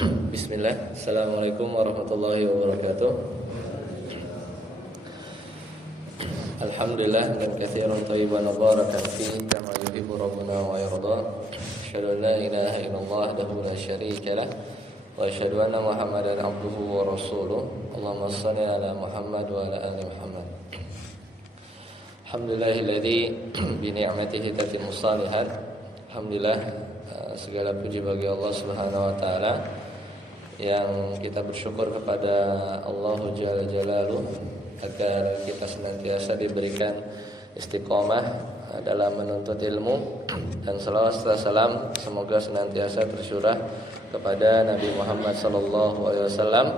Bismillah. Assalamualaikum warahmatullahi wabarakatuh. Alhamdulillah dan katsiran thayyiban mubarakan fihi kama yuhibbu rabbuna wa yarda. Asyhadu an la ilaha illallah wahdahu la syarika lah wa asyhadu anna Muhammadan abduhu wa rasuluh. Allahumma shalli ala Muhammad wa ala ali Muhammad. Alhamdulillahilladzi bi ni'matihi tatimmu shalihat. Alhamdulillah, segala puji bagi Allah Subhanahu wa taala yang kita bersyukur kepada Allah Jalla Jalaluhu agar kita senantiasa diberikan istiqomah dalam menuntut ilmu, dan salawat serta salam semoga senantiasa tercurah kepada Nabi Muhammad SAW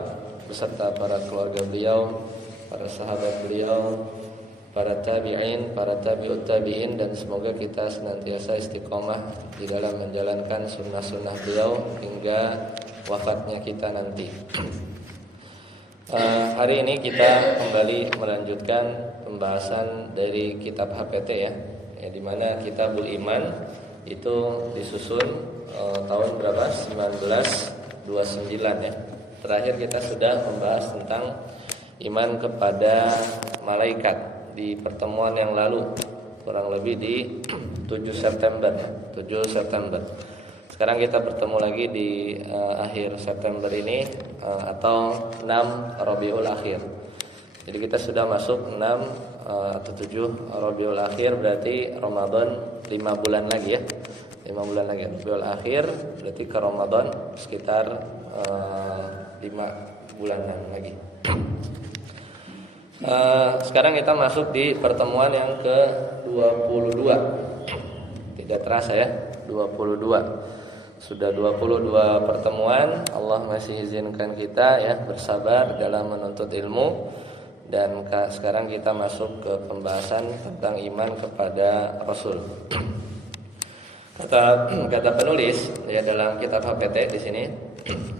beserta para keluarga beliau, para sahabat beliau, para tabi'in, para tabi'ut tabi'in, dan semoga kita senantiasa istiqomah di dalam menjalankan sunnah-sunnah beliau hingga wafatnya kita nanti. Hari ini kita kembali melanjutkan pembahasan dari kitab HPT ya, di mana Kitabul Iman itu disusun tahun berapa? 1929 ya. Terakhir kita sudah membahas tentang iman kepada malaikat di pertemuan yang lalu, kurang lebih di 7 September. Sekarang kita bertemu lagi di akhir September ini atau 6 Rabiul Akhir. Jadi kita sudah masuk 6 atau 7 Rabiul Akhir, berarti Ramadan 5 bulan lagi ya. 5 bulan lagi Rabiul Akhir, berarti ke Ramadan sekitar 5 bulanan lagi. Sekarang kita masuk di pertemuan yang ke-22. Tidak terasa ya, 22. Sudah 22 pertemuan, Allah masih izinkan kita ya bersabar dalam menuntut ilmu. Dan sekarang kita masuk ke pembahasan tentang iman kepada Rasul. Kata penulis ya dalam kitab HPT di sini,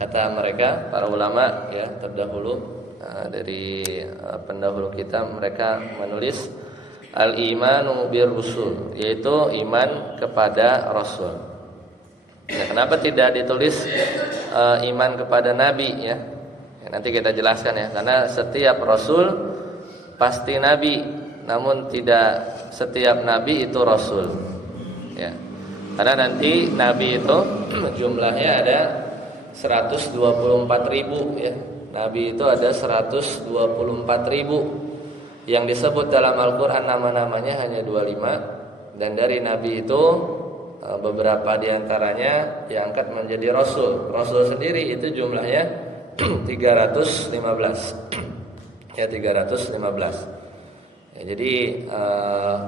kata mereka para ulama ya terdahulu, dari pendahulu kita, mereka menulis al-imanu bir rusul, yaitu iman kepada Rasul. Ya, kenapa tidak ditulis iman kepada Nabi ya? Nanti kita jelaskan ya. Karena setiap Rasul pasti Nabi, namun tidak setiap Nabi itu Rasul. Ya. Karena nanti Nabi itu jumlahnya ada 124.000 ya. Nabi itu ada 124.000. Yang disebut dalam Al-Quran nama-namanya hanya 25. Dan dari Nabi itu beberapa diantaranya diangkat menjadi Rasul. Rasul sendiri itu jumlahnya 315. Ya 315. Ya, jadi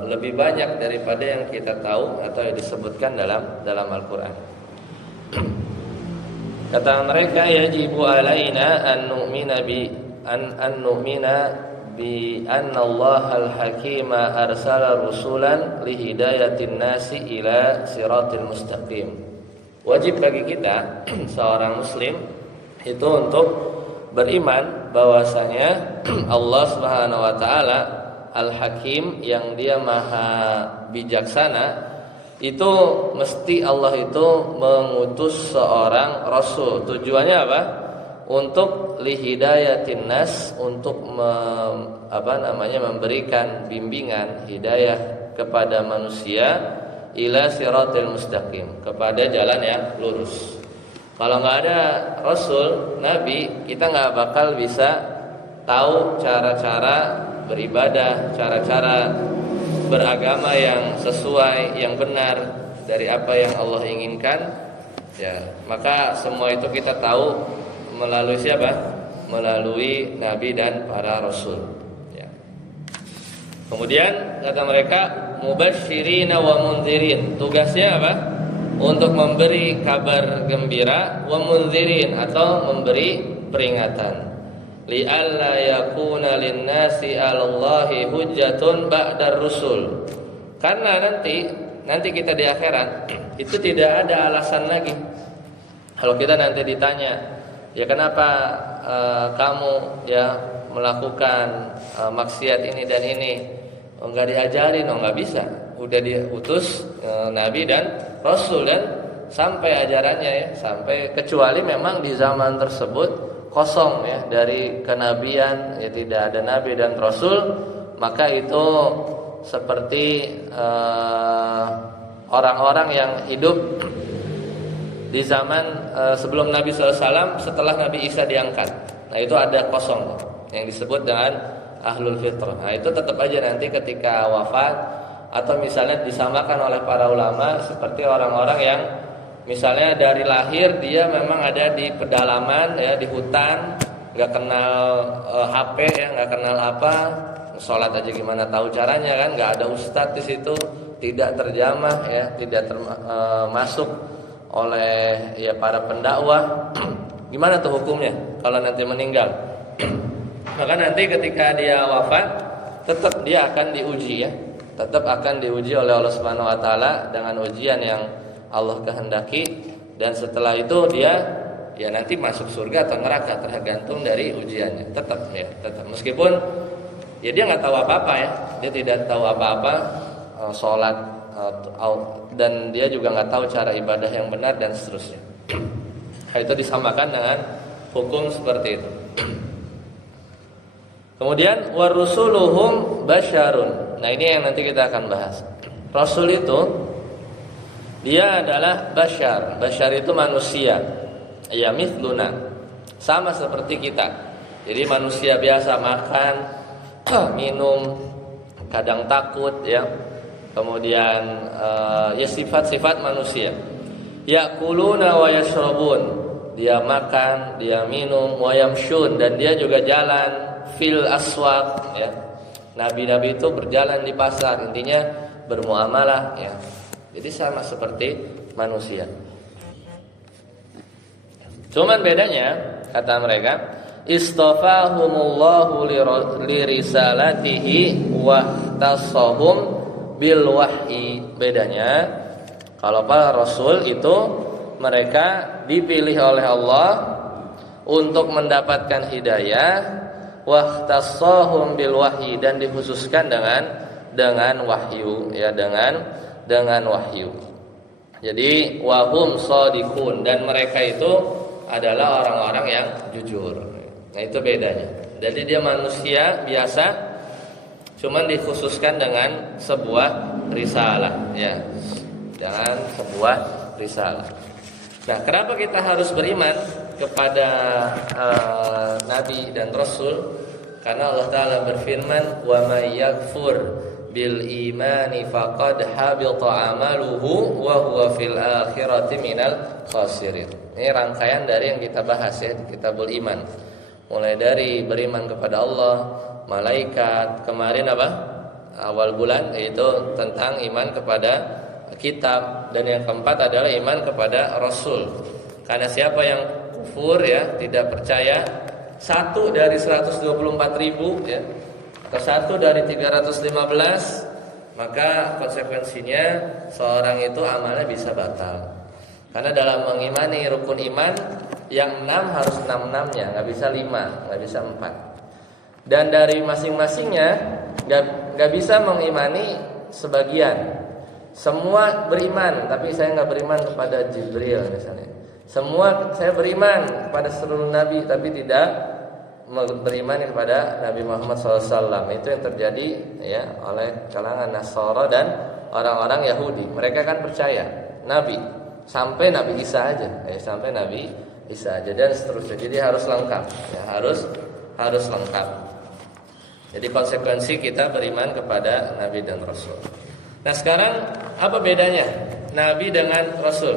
lebih banyak daripada yang kita tahu atau yang disebutkan dalam Al-Quran. Kata mereka, yajibu alaina an nu'mina bi anna Allah al-Hakima arsala rusulan li hidayatin nasi ila siratil mustaqim. Wajib bagi kita seorang muslim itu untuk beriman bahwasanya Allah Subhanahu wa taala Al-Hakim, yang Dia Maha Bijaksana, itu mesti Allah itu mengutus seorang rasul. Tujuannya apa? Untuk lihidayatin nas, untuk memberikan bimbingan hidayah kepada manusia ila siratil mustaqim, kepada jalan yang lurus. Kalau nggak ada rasul, nabi, kita nggak bakal bisa tahu cara-cara beribadah, cara-cara beragama yang sesuai, yang benar dari apa yang Allah inginkan. Ya, maka semua itu kita tahu melalui siapa? Melalui nabi dan para rasul. Ya. Kemudian kata mereka, mubasysyirina wa mundzirin. Tugasnya apa? Untuk memberi kabar gembira, wa mundzirin, atau memberi peringatan. Li'alla yakuna lin-nasi 'alallahi hujjatun ba'dar rusul. Karena nanti kita di akhirat itu tidak ada alasan lagi. Kalau kita nanti ditanya, ya kenapa kamu ya melakukan maksiat ini dan ini? Oh, enggak diajarin, enggak bisa. Udah diutus nabi dan rasul, dan sampai ajarannya ya, sampai kecuali memang di zaman tersebut kosong ya dari kenabian, ya tidak ada nabi dan rasul, maka itu seperti orang-orang yang hidup di zaman sebelum Nabi SAW, setelah Nabi Isa diangkat. Nah itu ada kosong yang disebut dengan ahlul fitrah. Nah itu tetap aja nanti ketika wafat, atau misalnya disamakan oleh para ulama seperti orang-orang yang misalnya dari lahir dia memang ada di pedalaman ya, di hutan, nggak kenal HP ya, nggak kenal apa, sholat aja gimana tahu caranya kan, nggak ada ustadz di situ, tidak terjamah ya, tidak masuk oleh ya para pendakwah. Gimana tuh hukumnya kalau nanti meninggal? Maka nanti ketika dia wafat, tetap dia akan diuji ya, tetap akan diuji oleh Allah Subhanahu Wa Taala dengan ujian yang Allah kehendaki, dan setelah itu dia ya nanti masuk surga atau neraka tergantung dari ujiannya. Tetap ya, tetap meskipun ya dia nggak tahu apa-apa ya, dia tidak tahu apa-apa sholat dan dia juga nggak tahu cara ibadah yang benar dan seterusnya. Itu disamakan dengan hukum seperti itu. Kemudian warusuluhum basyarun. Nah ini yang nanti kita akan bahas. Rasul itu dia adalah basyar. Basyar itu manusia. Ya mithluna, sama seperti kita. Jadi manusia biasa makan, minum, kadang takut ya. Kemudian ya sifat-sifat manusia. Ya'kuluna wa yashrabun. Dia makan, dia minum, wa yamshun, dan dia juga jalan fil aswaq ya. Nabi-nabi itu berjalan di pasar, intinya bermuamalah ya. Jadi sama seperti manusia. Cuman bedanya kata mereka, istafahumullahu lirisalatihi wa tasahum bil wahyi. Bedanya kalau para rasul itu mereka dipilih oleh Allah untuk mendapatkan hidayah, wa tasahum bil wahyi, dan dikhususkan dengan wahyu ya, dengan wahyu. Jadi wahum shadiqun, dan mereka itu adalah orang-orang yang jujur. Nah itu bedanya. Jadi dia manusia biasa, cuman dikhususkan dengan sebuah risalah ya, dengan sebuah risalah. Nah kenapa kita harus beriman kepada Nabi dan Rasul? Karena Allah Ta'ala berfirman, wa may yakfur bil imani faqad habita amaluhu wa huwa fil akhirati minal khasirin. Ini rangkaian dari yang kita bahas ya di Kitabul Iman. Mulai dari beriman kepada Allah, malaikat, kemarin apa? Awal bulan yaitu tentang iman kepada kitab, dan yang keempat adalah iman kepada Rasul. Karena siapa yang kufur ya, tidak percaya, satu dari 124.000 ya, atau satu dari 315, maka konsekuensinya seorang itu amalnya bisa batal. Karena dalam mengimani rukun iman yang 6 harus 6-6-nya, nggak bisa 5, nggak bisa 4. Dan dari masing-masingnya nggak bisa mengimani sebagian. Semua beriman, tapi saya nggak beriman kepada Jibril misalnya. Semua saya beriman kepada seluruh nabi, tapi tidak beriman kepada Nabi Muhammad SAW. Itu yang terjadi ya oleh kalangan Nasara dan orang-orang Yahudi. Mereka kan percaya nabi sampai Nabi Isa aja, sampai Nabi Isa aja dan seterusnya. Jadi harus lengkap, ya, harus lengkap. Jadi konsekuensi kita beriman kepada Nabi dan Rasul. Nah sekarang apa bedanya Nabi dengan Rasul?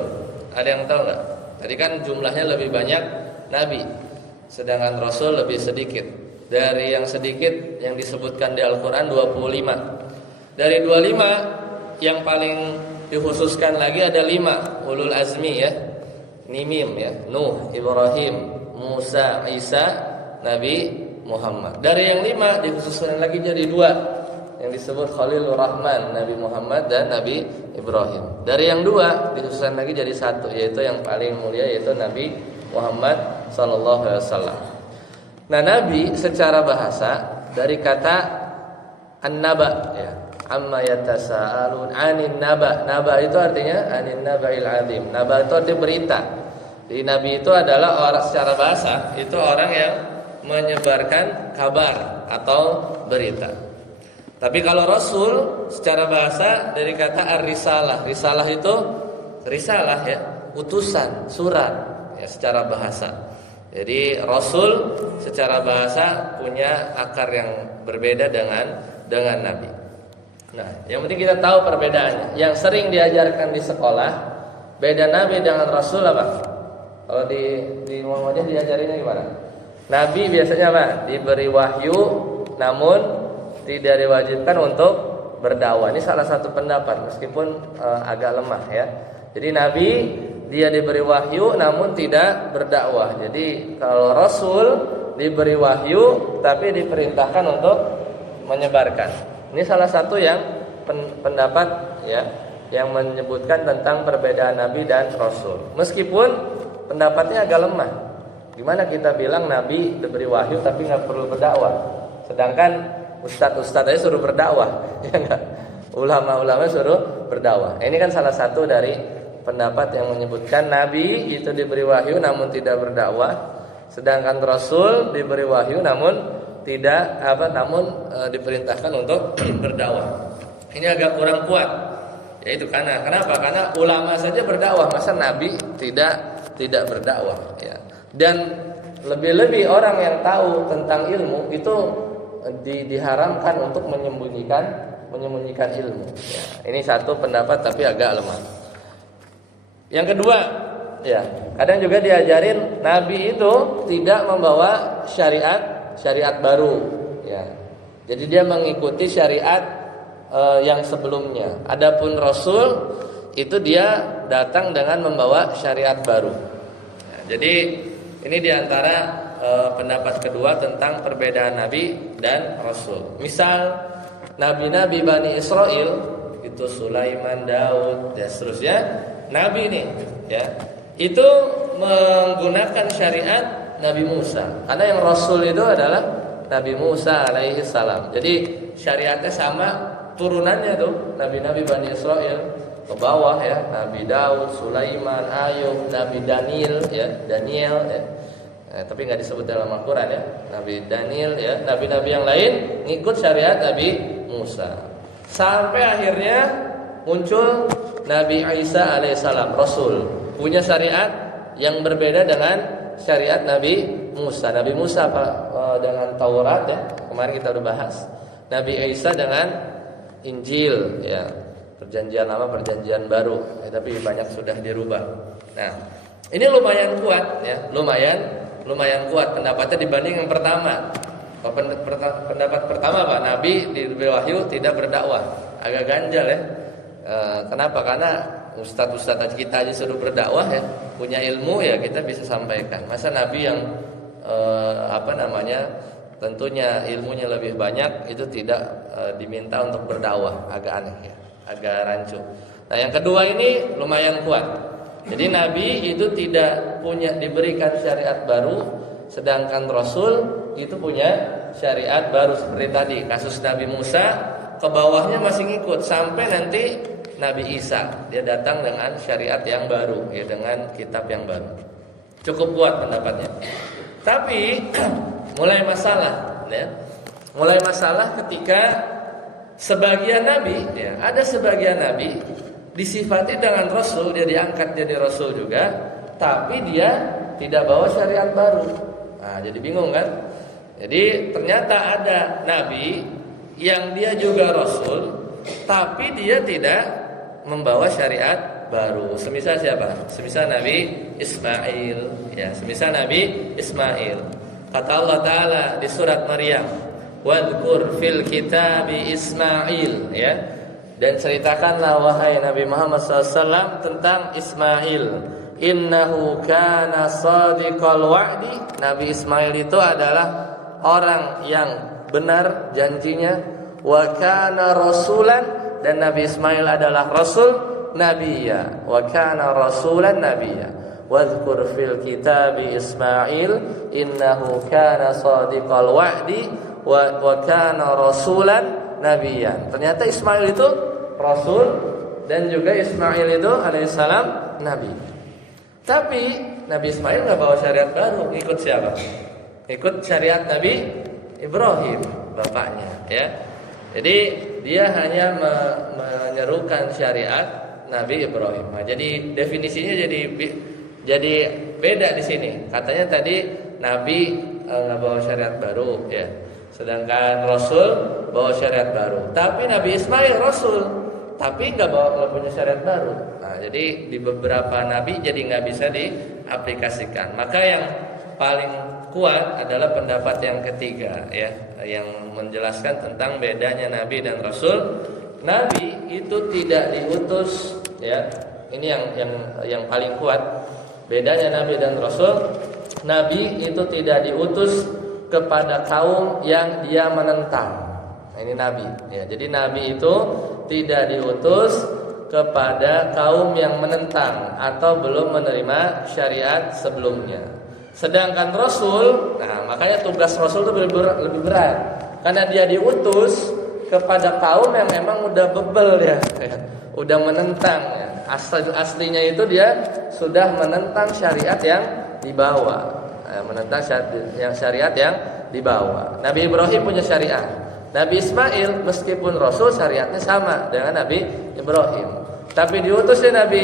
Ada yang tahu nggak? Tadi kan jumlahnya lebih banyak Nabi, sedangkan Rasul lebih sedikit. Dari yang sedikit yang disebutkan di Al-Quran 25. Dari 25 yang paling dikhususkan lagi ada 5 ulul azmi ya, Nimim ya, Nuh, Ibrahim, Musa, Isa, Nabi Muhammad. Dari yang 5 dikhususkan lagi jadi 2 yang disebut Khalilur Rahman, Nabi Muhammad dan Nabi Ibrahim. Dari yang 2 dikhususkan lagi jadi 1, yaitu yang paling mulia, yaitu Nabi Muhammad sallallahu alaihi wasallam. Nah, Nabi secara bahasa dari kata an-naba ya. amma yatasaalun 'anin naba. Naba itu artinya 'anin naba'il 'adzim. Naba itu artinya berita. Jadi nabi itu adalah orang, secara bahasa itu orang yang menyebarkan kabar atau berita. Tapi kalau rasul secara bahasa dari kata ar-risalah. Risalah itu risalah ya, utusan, surat ya secara bahasa. Jadi rasul secara bahasa punya akar yang berbeda dengan nabi. Nah, yang penting kita tahu perbedaannya. Yang sering diajarkan di sekolah, beda nabi dengan rasul apa? Kalau di Muhammadiyah diajarinnya gimana? Nabi biasanya apa? Diberi wahyu, namun tidak diwajibkan untuk berdakwah. Ini salah satu pendapat, meskipun agak lemah ya. Jadi Nabi dia diberi wahyu, namun tidak berdakwah. Jadi kalau Rasul diberi wahyu, tapi diperintahkan untuk menyebarkan. Ini salah satu yang pendapat ya, yang menyebutkan tentang perbedaan Nabi dan Rasul. Meskipun pendapatnya agak lemah. Gimana kita bilang Nabi diberi wahyu tapi nggak perlu berdakwah, sedangkan ustadz-ustadz aja suruh berdakwah, ya nggak? Ulama-ulama suruh berdakwah. Ini kan salah satu dari pendapat yang menyebutkan Nabi itu diberi wahyu namun tidak berdakwah, sedangkan Rasul diberi wahyu namun tidak diperintahkan untuk berdakwah. Ini agak kurang kuat. Yaitu kenapa? Karena ulama saja berdakwah, masa Nabi tidak berdakwah ya. Dan lebih-lebih orang yang tahu tentang ilmu itu diharamkan untuk menyembunyikan ilmu ya. Ini satu pendapat tapi agak lemah. Yang kedua ya, kadang juga diajarin Nabi itu tidak membawa syariat baru ya. Jadi dia mengikuti syariat yang sebelumnya. Adapun Rasul itu dia datang dengan membawa syariat baru. Ya, jadi ini diantara pendapat kedua tentang perbedaan Nabi dan Rasul. Misal Nabi-Nabi Bani Israel itu Sulaiman, Daud dan seterusnya, Nabi ini ya, itu menggunakan syariat Nabi Musa. Karena yang Rasul itu adalah Nabi Musa alaihi salam. Jadi syariatnya sama, turunannya tuh Nabi-Nabi Bani Israel ke bawah ya, Nabi Daud, Sulaiman, Ayub, Nabi Daniel ya, tapi nggak disebut dalam Al-Quran ya, Nabi Daniel ya, nabi-nabi yang lain ngikut syariat Nabi Musa. Sampai akhirnya muncul Nabi Isa alaihissalam, Rasul, punya syariat yang berbeda dengan syariat Nabi Musa. Nabi Musa dengan Taurat ya, kemarin kita udah bahas. Nabi Isa dengan Injil ya, perjanjian lama, perjanjian baru ya, tapi banyak sudah dirubah. Nah, ini lumayan kuat ya, lumayan kuat pendapatnya dibanding yang pertama. Pendapat pertama Pak, Nabi diberi wahyu tidak berdakwah, agak ganjal ya. Kenapa? Karena ustadz kita aja suruh berdakwah ya, punya ilmu ya kita bisa sampaikan. Masa Nabi yang tentunya ilmunya lebih banyak itu tidak diminta untuk berdakwah, agak aneh ya, agak rancu. Nah yang kedua ini lumayan kuat. Jadi Nabi itu tidak diberikan syariat baru, sedangkan Rasul itu punya syariat baru. Seperti tadi kasus Nabi Musa, ke bawahnya masih ngikut sampai nanti Nabi Isa, dia datang dengan syariat yang baru ya, dengan kitab yang baru. Cukup kuat pendapatnya. Tapi mulai masalah ya. Mulai masalah ketika sebagian nabi ya, ada sebagian nabi disifati dengan rasul, dia diangkat jadi rasul juga, tapi dia tidak bawa syariat baru. Nah, jadi bingung kan? Jadi ternyata ada nabi yang dia juga rasul, tapi dia tidak membawa syariat baru. Semisal siapa? Semisal Nabi Ismail ya, semisal Nabi Ismail. Kata Allah Ta'ala di surat Maryam, wadhkur fil kitabi Ismail ya, dan ceritakanlah wahai Nabi Muhammad SAW tentang Ismail. Innahu kana sadiqal wa'di. Nabi Ismail itu adalah orang yang benar janjinya. Wa kana rasulan, dan Nabi Ismail adalah rasul nabiyya. Wa kana rasulan nabiyya. Wadhkur fil kitabi Ismail innahu kana sadiqal wa'di wa kana rasulan nabiyyan. Ternyata Ismail itu rasul dan juga Ismail itu alaihissalam nabi. Tapi Nabi Ismail nggak bawa syariat baru, ikut siapa? Ikut syariat Nabi Ibrahim, bapaknya, ya. Jadi dia hanya menyerukan syariat Nabi Ibrahim. Nah, jadi definisinya jadi beda di sini. Katanya tadi Nabi nggak bawa syariat baru, ya. Sedangkan Rasul bawa syariat baru. Tapi Nabi Ismail Rasul, tapi nggak punya syariat baru. Nah, jadi di beberapa Nabi jadi nggak bisa diaplikasikan. Maka yang paling kuat adalah pendapat yang ketiga, ya, yang menjelaskan tentang bedanya Nabi dan Rasul. Nabi itu tidak diutus, ya. Ini yang paling kuat. Bedanya Nabi dan Rasul, Nabi itu tidak diutus kepada kaum yang dia menentang. Nah, ini Nabi, ya. Jadi Nabi itu tidak diutus kepada kaum yang menentang atau belum menerima syariat sebelumnya. Sedangkan Rasul, nah makanya tugas Rasul itu lebih berat, karena dia diutus kepada kaum yang memang udah bebel, ya. Udah menentang, ya. Aslinya itu dia sudah menentang syariat yang dibawa, menentang syariat yang dibawa. Nabi Ibrahim punya syariat. Nabi Ismail meskipun Rasul syariatnya sama dengan Nabi Ibrahim, tapi diutusnya Nabi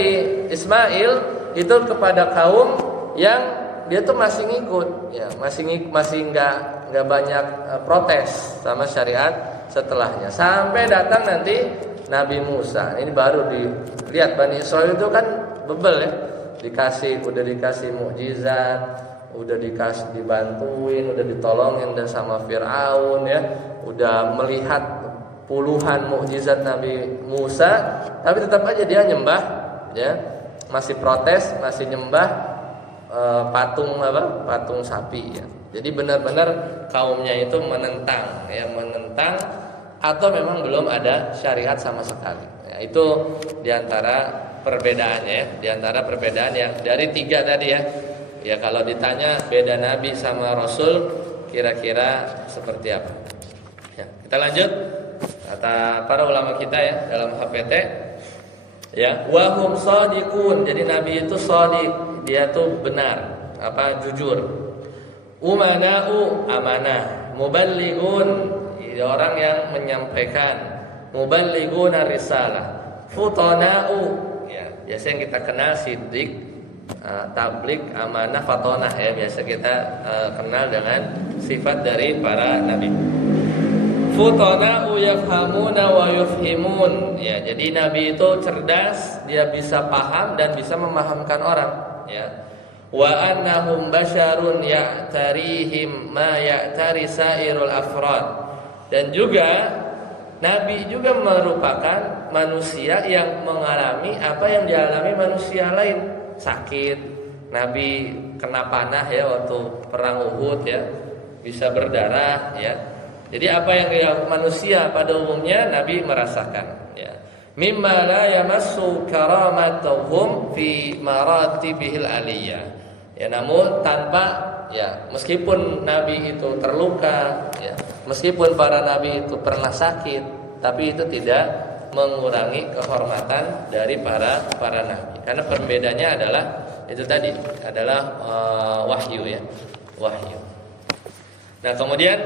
Ismail itu kepada kaum yang dia tuh masih ngikut, ya, masih nggak banyak protes sama syariat setelahnya. Sampai datang nanti Nabi Musa. Ini baru dilihat Bani Israil itu kan bebel, ya, udah dikasih mukjizat, udah dikasih dibantuin, udah ditolongin dan sama Firaun, ya, udah melihat puluhan mukjizat Nabi Musa, tapi tetap aja dia nyembah, ya, masih protes, masih nyembah patung sapi, ya. Jadi benar-benar kaumnya itu menentang, ya, menentang atau memang belum ada syariat sama sekali. Ya, itu diantara perbedaannya, ya, diantara perbedaan yang dari tiga tadi, ya. Ya, kalau ditanya beda Nabi sama Rasul kira-kira seperti apa? Ya, kita lanjut. Kata para ulama kita, ya, dalam HPT, ya, wahum shadiqun. Jadi Nabi itu shadiq, dia tuh benar, jujur. Umana'u, amanah. Muballighun, orang yang menyampaikan. Muballighuna risalah. Futana'u, ya, biasa yang kita kenal siddiq, tablik, amanah, fatonah, ya, biasa kita kenal dengan sifat dari para nabi. Futana'u yafhamuna wa yufhimun, ya, jadi nabi itu cerdas, dia bisa paham dan bisa memahamkan orang, ya. Wa annahum basyarun ya'tarihim ma ya'tari sairul afrad. Dan juga nabi juga merupakan manusia yang mengalami apa yang dialami manusia lain. Sakit, nabi kena panah, ya, waktu perang Uhud, ya, bisa berdarah, ya. Jadi apa yang dialami manusia pada umumnya nabi merasakan, ya. Mimma la yamassu karamatuhum fi maratibihil aliyah. Ya, namun tanpa, ya, meskipun nabi itu terluka, ya, meskipun para nabi itu pernah sakit, tapi itu tidak mengurangi kehormatan dari para nabi. Karena perbedaannya adalah itu tadi, adalah wahyu, ya, wahyu. Nah, kemudian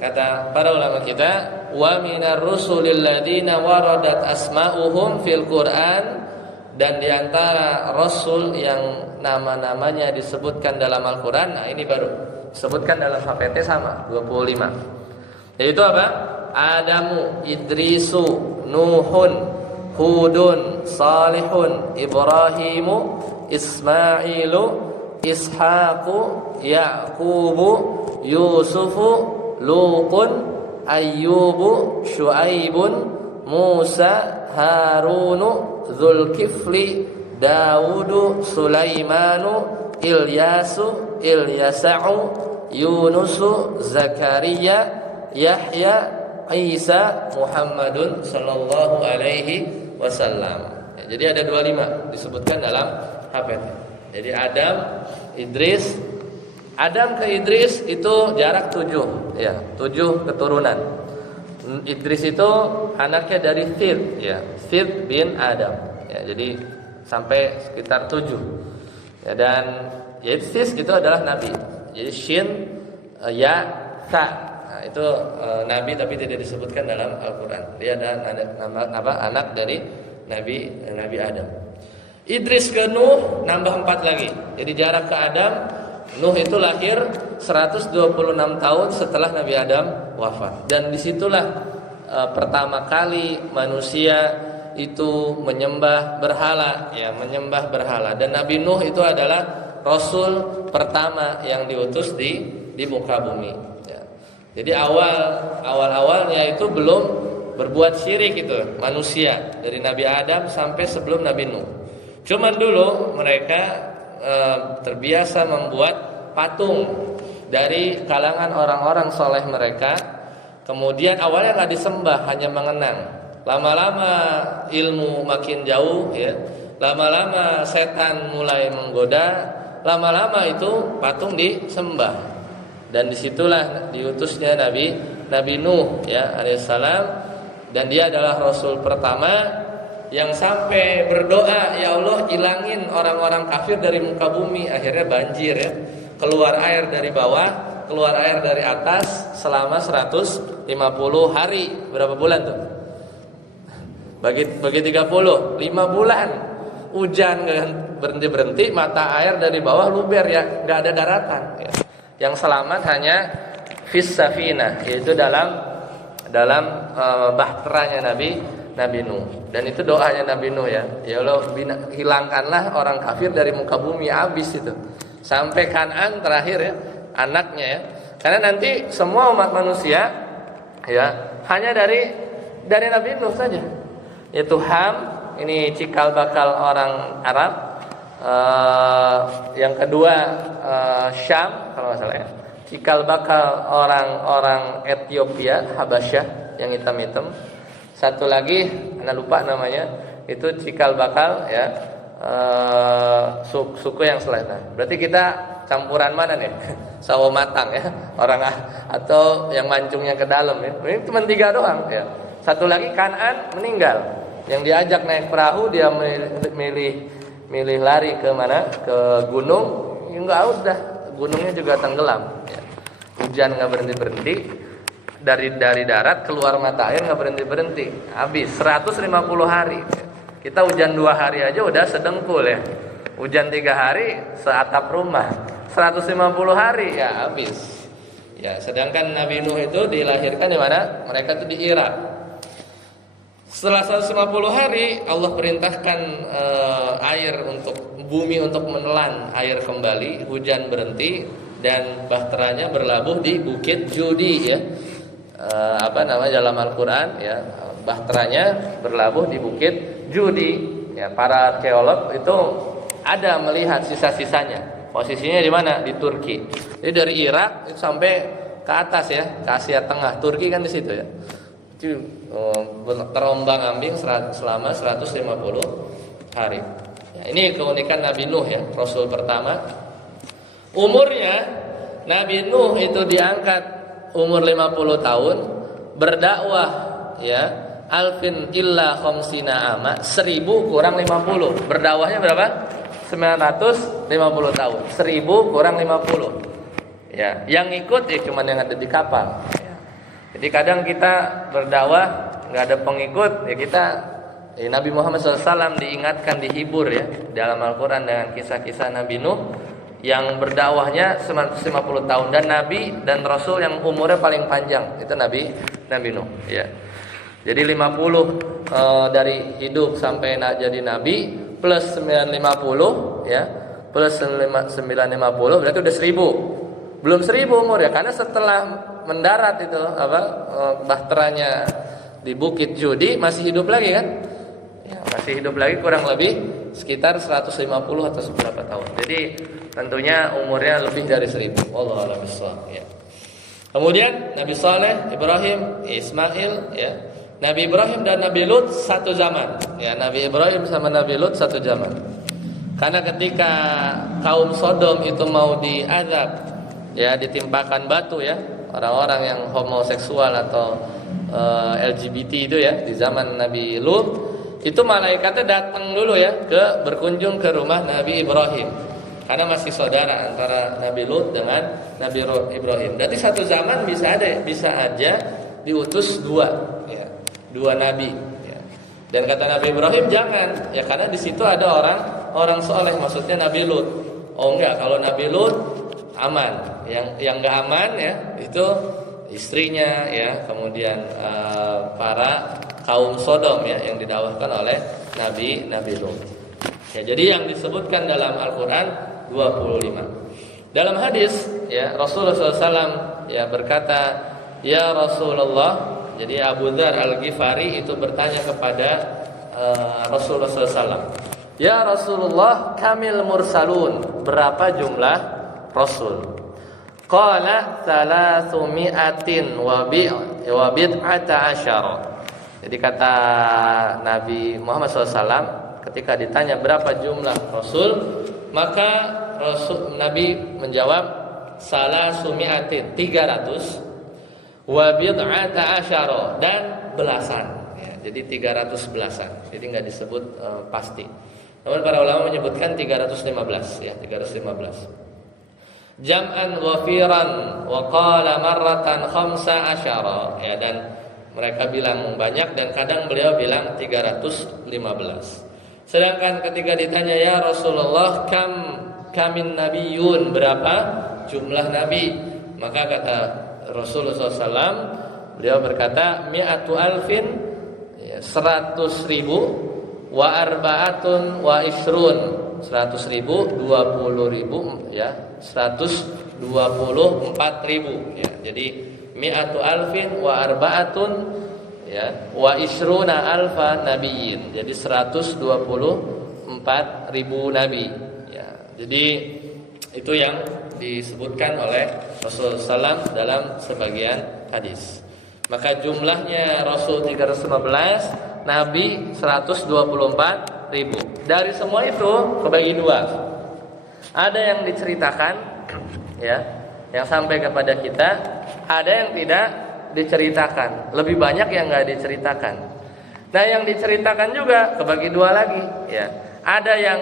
kata para ulama kita, wa minar rusulil ladzina waradat asma'uhum fil Qur'an, dan diantara rasul yang nama-namanya disebutkan dalam Al-Quran. Nah, ini baru disebutkan dalam HPT sama 25. Yaitu apa? Adamu, Idrisu, Nuhun, Hudun, Salihun, Ibrahimu, Ismailu, Ishaqu, Yaqubu, Yusufu, Lutun, Ayyubu, Syuaibun, Musa, Harunu, Zulkifli, Dawudu, Sulaimanu, Ilyasu, Ilyasa'u, Yunusu, Zakaria, Yahya, Isa, Muhammadun sallallahu alaihi wasallam. Ya, jadi ada 25 disebutkan dalam HPT. Jadi Adam, Idris, Adam ke Idris itu jarak 7, ya, 7 keturunan. Idris itu anaknya dari Thir, ya, Thir bin Adam. Ya, jadi sampai sekitar 7. Ya, dan Idris itu adalah nabi. Jadi Shin, Ya, Ta. Nah, itu nabi tapi tidak disebutkan dalam Al-Qur'an. Dia adalah anak dari Nabi Adam. Idris ke Nuh nambah 4 lagi. Jadi jarak ke Adam, Nuh itu lahir 126 tahun setelah Nabi Adam wafat. Dan disitulah pertama kali manusia itu menyembah berhala, ya, menyembah berhala. Dan Nabi Nuh itu adalah Rasul pertama yang diutus di muka bumi. Ya. Jadi awalnya itu belum berbuat syirik itu manusia dari Nabi Adam sampai sebelum Nabi Nuh. Cuman dulu mereka terbiasa membuat patung dari kalangan orang-orang soleh mereka. Kemudian awalnya nggak disembah, hanya mengenang. Lama-lama ilmu makin jauh, ya. Lama-lama setan mulai menggoda. Lama-lama itu patung disembah. Dan disitulah diutusnya Nabi Nuh, ya, alaihissalam. Dan dia adalah Rasul pertama yang sampai berdoa, ya Allah ilangin orang-orang kafir dari muka bumi. Akhirnya banjir, ya, keluar air dari bawah, keluar air dari atas selama 150 hari. Berapa bulan tuh? Bagi 30, 5 bulan. Hujan gak berhenti-berhenti, mata air dari bawah luber, ya, gak ada daratan, ya. Yang selamat hanya fis safinah, yaitu dalam bahteranya Nabi Nuh. Dan itu doanya Nabi Nuh, ya. Ya Allah, hilangkanlah orang kafir dari muka bumi, habis itu. Sampai Kan'an terakhir, ya, anaknya, ya. Karena nanti semua umat manusia, ya, hanya dari Nabi Nuh saja. Yaitu Ham, ini cikal bakal orang Arab. Yang kedua Syam, kalau nggak salah, ya. Cikal bakal orang-orang Ethiopia, Habasyah, yang hitam-hitam. Satu lagi, anda lupa namanya, itu cikal bakal, ya, suku yang selatan. Berarti kita campuran mana nih? Sawo matang, ya, orang atau yang mancungnya ke dalam, ya. Ini cuma 3 doang, ya. Satu lagi Kan'an meninggal. Yang diajak naik perahu, dia milih lari ke mana? Ke gunung. Ya, enggak, udah, gunungnya juga tenggelam, ya. Hujan nggak berhenti. Dari darat keluar mata air nggak berhenti, habis 150 hari. Kita hujan 2 hari aja udah sedengkul, ya. Hujan 3 hari seatap rumah. 150 hari, ya, habis. Ya, sedangkan Nabi Nuh itu dilahirkan di mana? Mereka itu di Irak. Setelah 150 hari Allah perintahkan air untuk bumi untuk menelan air kembali, hujan berhenti dan bahteranya berlabuh di Bukit Judi, ya. Dalam Al-Qur'an, ya, bahteranya berlabuh di Bukit Judi, ya. Para arkeolog itu ada melihat sisa-sisanya. Posisinya di mana? Di Turki. Jadi dari Irak itu sampai ke atas, ya, ke Asia Tengah. Turki kan di situ, ya. Itu terombang-ambing selama 150 hari. Ya, ini keunikan Nabi Nuh, ya, Rasul pertama. Umurnya Nabi Nuh itu diangkat umur 50 tahun, berdakwah, ya, alfin illa khamsina ama, 1000 kurang 50. Berdakwahnya berapa? 950 tahun. 1000 kurang 50. Ya, yang ikut ya cuma yang ada di kapal, ya. Jadi kadang kita berdakwah enggak ada pengikut, ya kita, ya, Nabi Muhammad SAW diingatkan, dihibur, ya, dalam Al-Qur'an dengan kisah-kisah Nabi Nuh yang berdakwahnya 150 tahun, dan nabi dan rasul yang umurnya paling panjang itu Nabi Nuh, ya. Jadi 50 dari hidup sampai jadi nabi plus 950, ya, plus 950 berarti udah 1000. Belum 1000 umur, ya, karena setelah mendarat itu bahteranya di Bukit Judi masih hidup lagi, kan? Ya, masih hidup lagi kurang lebih sekitar 150 atau seberapa tahun. Jadi tentunya umurnya lebih dari 1000. Wallahu a'lam bishawab, ya. Kemudian Nabi Saleh, Ibrahim, Ismail, ya. Nabi Ibrahim dan Nabi Lut satu zaman, ya. Nabi Ibrahim sama Nabi Lut satu zaman. Karena ketika kaum Sodom itu mau diazab, ya, ditimpakan batu, ya, orang-orang yang homoseksual atau LGBT itu ya di zaman Nabi Lut, itu malaikatnya datang dulu ya berkunjung ke rumah Nabi Ibrahim. Karena masih saudara antara Nabi Lut dengan Nabi Ibrahim. Berarti satu zaman bisa aja diutus dua nabi. Ya. Dan kata Nabi Ibrahim jangan, ya karena di situ ada orang soleh, maksudnya Nabi Lut. Oh enggak, kalau Nabi Lut aman. Yang enggak aman ya itu istrinya ya, kemudian para kaum Sodom ya yang didakwahkan oleh Nabi Lut. Ya, jadi yang disebutkan dalam Al-Qur'an 25. Dalam hadis ya Rasulullah SAW ya berkata, ya Rasulullah. Jadi Abu Dzar Al-Ghifari itu bertanya kepada Rasulullah SAW, ya Rasulullah, kamil mursalun, berapa jumlah Rasul? Qala 300 wa bid'ata asyara. Jadi kata Nabi Muhammad SAW ketika ditanya berapa jumlah Rasul, maka Nabi menjawab 300 wa bid'ata asyara, dan belasan ya, jadi 300 belasan. Jadi enggak disebut pasti. Namun para ulama menyebutkan 315 ya, 315. Jam'an ghafiran wa qala marratan 15 ya, dan mereka bilang banyak dan kadang beliau bilang 315. Sedangkan ketika ditanya ya Rasulullah kamin nabiyun, berapa jumlah nabi, maka kata Rasulullah SAW, beliau berkata mi'atu alfin, 100.000, wa arba'atun wa ishrun, 100.000, 20.000 ya, 124.000 ya. Jadi mi'atu alfin wa arba'atun ya, wa ishruna alfa nabiyyin, jadi 124.000 nabi ya. Jadi itu yang disebutkan oleh Rasulullah SAW dalam sebagian hadis. Maka jumlahnya Rasul 315, Nabi 124.000. Dari semua itu kebagi dua. Ada yang diceritakan ya, yang sampai kepada kita, ada yang tidak diceritakan. Lebih banyak yang enggak diceritakan. Nah, yang diceritakan juga kebagi dua lagi ya. Ada yang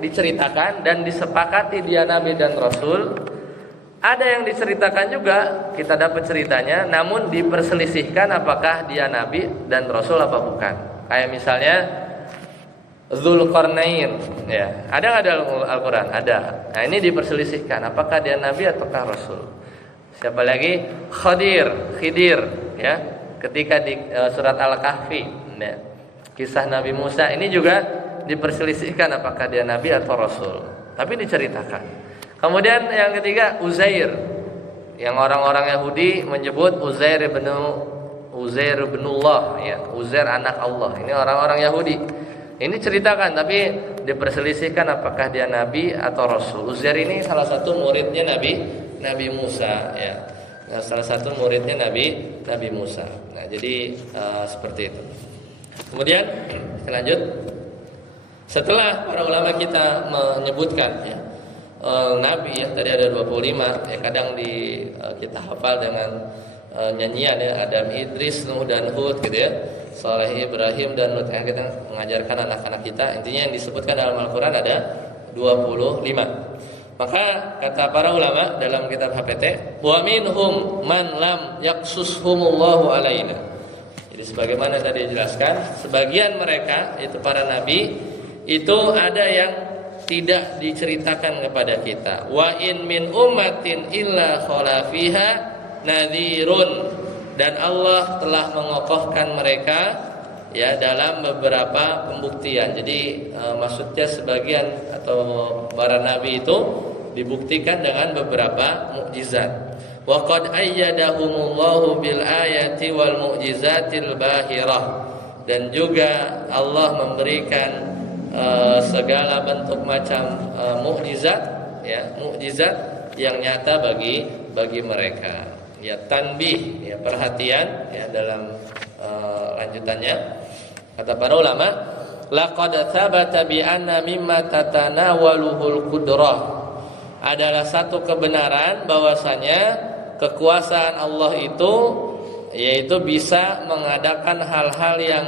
diceritakan dan disepakati dia nabi dan rasul. Ada yang diceritakan juga, kita dapat ceritanya, namun diperselisihkan apakah dia nabi dan rasul apa bukan. Kayak misalnya Dzulqarnain ya. Ada enggak dalam Al-Qur'an? Ada. Nah, ini diperselisihkan apakah dia nabi ataukah rasul. Siapa lagi? Khidir ya. Ketika di surat Al-Kahfi ya. Kisah Nabi Musa ini juga diperselisihkan apakah dia nabi atau rasul. Tapi diceritakan. Kemudian yang ketiga Uzair. Yang orang-orang Yahudi menyebut Uzair ibnullah ya. Uzair anak Allah. Ini orang-orang Yahudi. Ini ceritakan tapi diperselisihkan apakah dia nabi atau rasul. Uzair ini salah satu muridnya Nabi Musa ya. Nah, salah satu muridnya Nabi Musa. Nah, jadi seperti itu. Kemudian kita lanjut. Setelah para ulama kita menyebutkan ya, nabi ya, tadi ada 25 ya, kadang kita hafal dengan nyanyian ya, Adam, Idris, Nuh dan Hud gitu ya. Saleh, Ibrahim dan Lut, yang kita mengajarkan anak-anak kita. Intinya yang disebutkan dalam Al-Qur'an ada 25. Maka kata para ulama dalam kitab HPT, wa minhum man lam yaqsushumullahu alaina. Jadi sebagaimana tadi dijelaskan, sebagian mereka itu para nabi itu ada yang tidak diceritakan kepada kita. Wa in min ummatin illa khala fiha nadhirun, dan Allah telah mengokohkan mereka ya dalam beberapa pembuktian. Jadi maksudnya sebagian atau para nabi itu dibuktikan dengan beberapa mukjizat. Wa qad ayyadahumullahu bil ayati wal mu'jizatil bahirah, dan juga Allah memberikan segala bentuk macam mukjizat ya, mukjizat yang nyata bagi mereka. Ya, tanbih ya, perhatian ya dalam lanjutannya kata para ulama, laqad thabata bi anna mimma tatanawaluhul qudrah, adalah satu kebenaran bahwasanya kekuasaan Allah itu yaitu bisa mengadakan hal-hal yang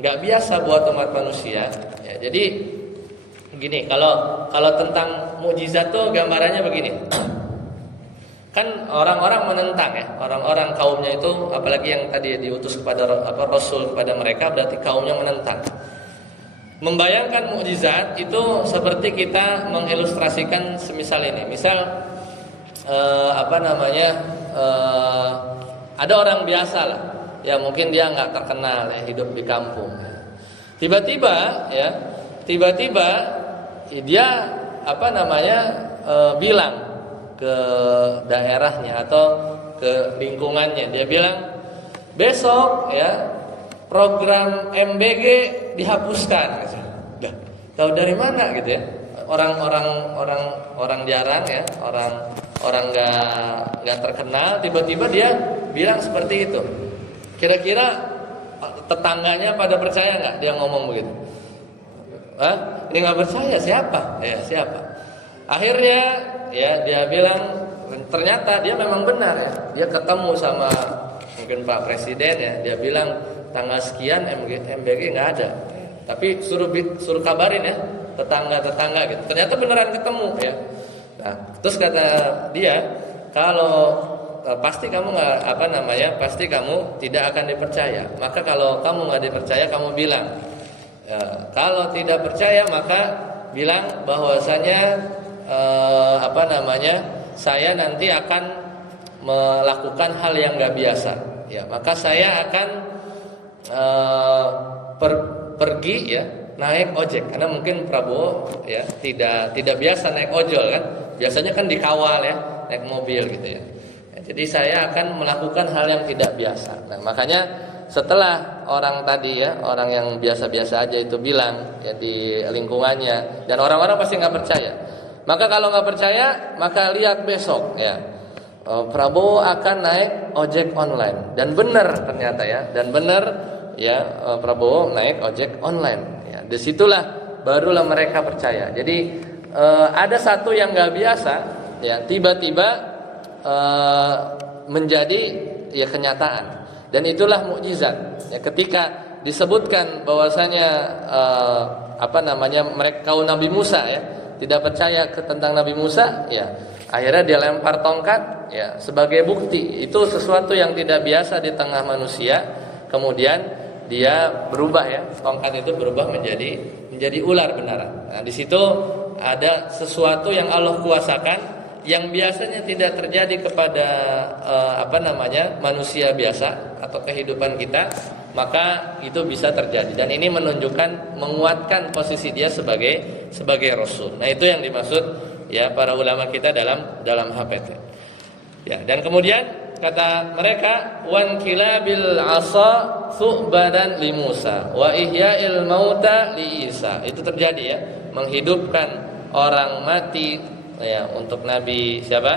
nggak biasa buat umat manusia. Ya, jadi gini, kalau tentang mukjizat tuh gambarannya begini. Kan orang-orang menentang ya, orang-orang kaumnya itu, apalagi yang tadi diutus kepada Rasul kepada mereka, berarti kaumnya menentang. Membayangkan mukjizat itu seperti kita mengilustrasikan semisal ini. Misal ada orang biasa lah, ya mungkin dia nggak terkenal ya, hidup di kampung. Tiba-tiba dia bilang ke daerahnya atau ke lingkungannya, dia bilang besok ya program MBG dihapuskan. Dah, tahu dari mana gitu ya? Orang jarang ya, orang nggak terkenal, tiba-tiba dia bilang seperti itu. Kira-kira tetangganya pada percaya nggak dia ngomong begitu? Ini nggak percaya, siapa? Ya siapa? Akhirnya ya dia bilang, ternyata dia memang benar ya. Dia ketemu sama mungkin Pak Presiden ya. Dia bilang tanggal sekian MBG nggak ada. Tapi suruh kabarin ya tetangga gitu. Ternyata beneran ketemu ya. Nah, terus kata dia, kalau pasti kamu pasti kamu tidak akan dipercaya. Maka kalau kamu nggak dipercaya, kamu bilang. Ya, kalau tidak percaya maka bilang bahwasanya saya nanti akan melakukan hal yang nggak biasa. Ya, maka saya akan pergi ya naik ojek, karena mungkin Prabowo ya tidak biasa naik ojol kan, biasanya kan dikawal ya naik mobil gitu ya. Jadi saya akan melakukan hal yang tidak biasa. Nah, makanya setelah orang tadi ya, orang yang biasa-biasa aja itu bilang ya di lingkungannya, dan orang-orang pasti nggak percaya. Maka kalau nggak percaya, maka lihat besok ya, Prabowo akan naik ojek online, dan benar ternyata ya, Prabowo naik ojek online. Ya, disitulah barulah mereka percaya. Jadi ada satu yang nggak biasa, ya tiba-tiba menjadi ya kenyataan. Dan itulah mukjizat. Ya, ketika disebutkan bahwasanya mereka kaum Nabi Musa ya tidak percaya tentang Nabi Musa, ya akhirnya dia lempar tongkat ya sebagai bukti. Itu sesuatu yang tidak biasa di tengah manusia. Kemudian dia berubah ya, tongkat itu berubah menjadi ular beneran. Nah, di situ ada sesuatu yang Allah kuasakan, yang biasanya tidak terjadi kepada manusia biasa atau kehidupan kita, maka itu bisa terjadi. Dan ini menunjukkan, menguatkan posisi dia sebagai rasul. Nah, itu yang dimaksud ya para ulama kita dalam HPT. Ya, dan kemudian kata mereka, wan kilabil asa su'badan li Musa wa ihya'il mauta li Isa. Itu terjadi ya, menghidupkan orang mati ya untuk Nabi siapa?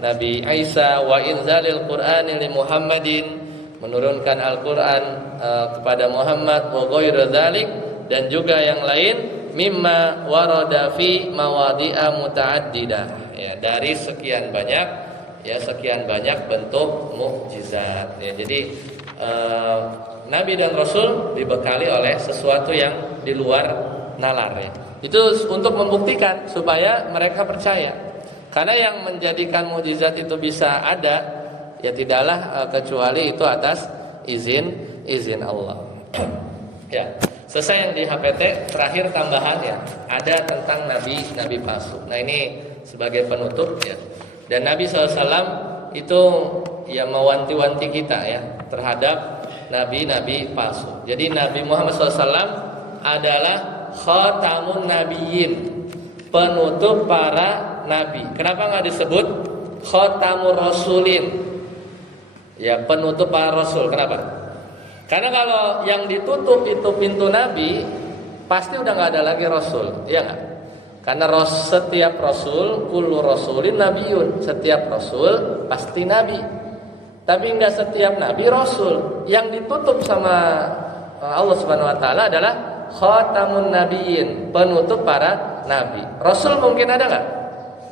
Nabi Isa, wa inzalil Qur'ani li Muhammadin, menurunkan Al-Qur'an kepada Muhammad, wa ghairu dzalik, dan juga yang lain, mimma warada fi mawadi'a mutaaddidah ya, dari sekian banyak bentuk mukjizat ya. Jadi Nabi dan Rasul dibekali oleh sesuatu yang di luar nalar ya. Itu untuk membuktikan supaya mereka percaya. Karena yang menjadikan mukjizat itu bisa ada ya tidaklah kecuali itu atas izin Allah. Ya, selesai yang di HPT. Terakhir tambahan ya, ada tentang nabi palsu. Nah, ini sebagai penutup ya. Dan Nabi SAW itu ya mewanti-wanti kita ya terhadap nabi-nabi palsu. Jadi Nabi Muhammad SAW adalah khatamun nabiyyin, penutup para nabi. Kenapa nggak disebut khatamur rasulin? Ya, penutup para rasul. Kenapa? Karena kalau yang ditutup itu pintu nabi, pasti udah nggak ada lagi rasul, iya nggak? Karena setiap rasul, kullu rasulin nabiyun, setiap rasul pasti nabi. Tapi nggak setiap nabi rasul. Yang ditutup sama Allah Subhanahu Wa Taala adalah khatamun nabiyyin, penutup para nabi. Rasul mungkin ada nggak?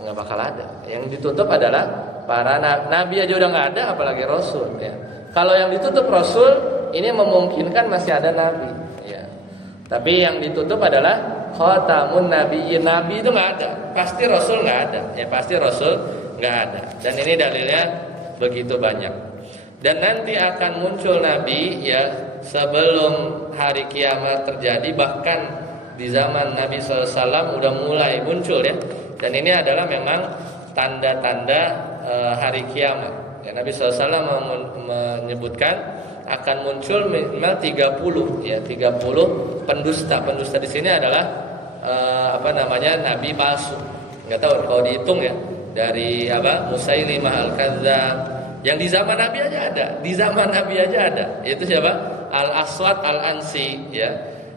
Nggak bakal ada. Yang ditutup adalah para nabi aja udah nggak ada, apalagi rasul ya. Kalau yang ditutup rasul ini memungkinkan masih ada nabi ya. Tapi yang ditutup adalah khatamun nabiyyin. Nabi itu nggak ada, pasti rasul nggak ada ya, pasti rasul nggak ada. Dan ini dalilnya begitu banyak. Dan nanti akan muncul nabi ya sebelum hari kiamat terjadi, bahkan di zaman Nabi SAW udah mulai muncul ya. Dan ini adalah memang tanda-tanda hari kiamat ya. Nabi SAW menyebutkan akan muncul minimal 30 ya, 30 pendusta. Pendusta di sini adalah nabi palsu. Enggak tahu kalau dihitung ya, dari Musailimah al-Kadzdzab yang di zaman Nabi aja ada. Di zaman Nabi aja ada. Itu siapa? Al-Aswad al-Ansi ya.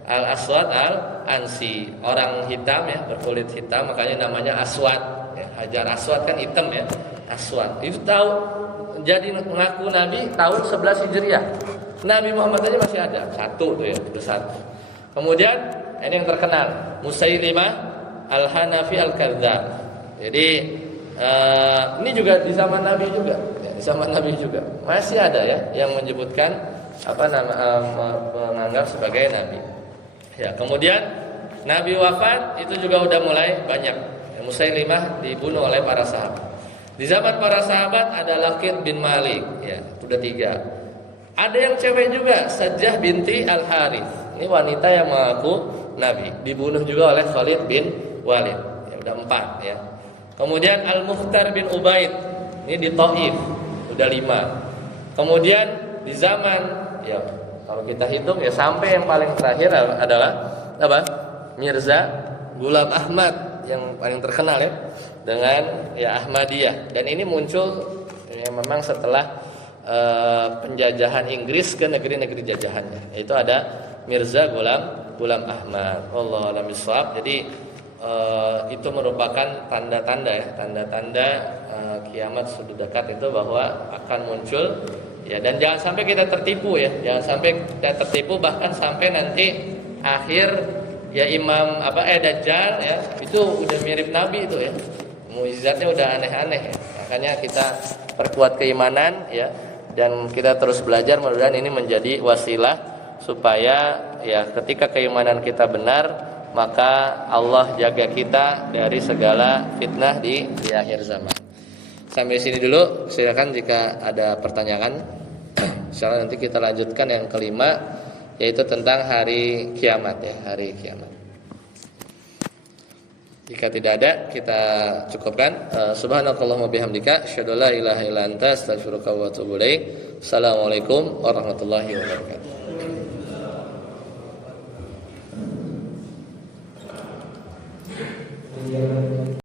Al-Aswad al-Ansi, orang hitam ya, berkulit hitam, makanya namanya Aswad ya. Hajar Aswad kan hitam ya, Aswad. Itu tahu jadi mengaku Nabi tahun 11 Hijriah. Nabi Muhammad aja masih ada, satu tuh ya, itu satu. Kemudian ini yang terkenal, Musailimah al-Hanafi al-Kadzdzab. Jadi ini juga di zaman Nabi juga ya, di zaman Nabi juga masih ada ya yang menyebutkan menganggap sebagai Nabi. Ya, kemudian Nabi wafat itu juga udah mulai banyak. Musailimah dibunuh oleh para sahabat. Di zaman para sahabat ada Laqit bin Malik, ya, sudah 3. Ada yang cewek juga, Sajjah binti Al-Harith. Ini wanita yang mengaku Nabi, dibunuh juga oleh Khalid bin Walid. Ya, udah 4 ya. Kemudian Al-Mukhtar bin Ubaid, ini di Thaif, udah 5. Kemudian di zaman ya kalau kita hitung ya sampai yang paling terakhir adalah Mirza Ghulam Ahmad yang paling terkenal ya dengan ya Ahmadiyah. Dan ini muncul ya memang setelah penjajahan Inggris ke negeri-negeri jajahannya. Itu ada Mirza Ghulam Ahmad. Wallahu a'lam bishawab. Jadi itu merupakan tanda-tanda ya, tanda-tanda kiamat sudah dekat itu bahwa akan muncul. Ya, dan jangan sampai kita tertipu ya, jangan sampai kita tertipu bahkan sampai nanti akhir ya Imam Dajjal ya, itu udah mirip Nabi itu ya. Mukjizatnya udah aneh-aneh ya. Makanya kita perkuat keimanan ya, dan kita terus belajar, mudah-mudahan ini menjadi wasilah supaya ya ketika keimanan kita benar, maka Allah jaga kita dari segala fitnah di akhir zaman. Sampai sini dulu, silakan jika ada pertanyaan. Insyaallah nanti kita lanjutkan yang kelima, yaitu tentang hari kiamat ya, hari kiamat. Jika tidak ada, kita cukupkan. Subhanakallahumma bihamdika, asyhadu an la ilaha illa anta, astaghfiruka wa atubu ilaik. Assalamualaikum warahmatullahi wabarakatuh.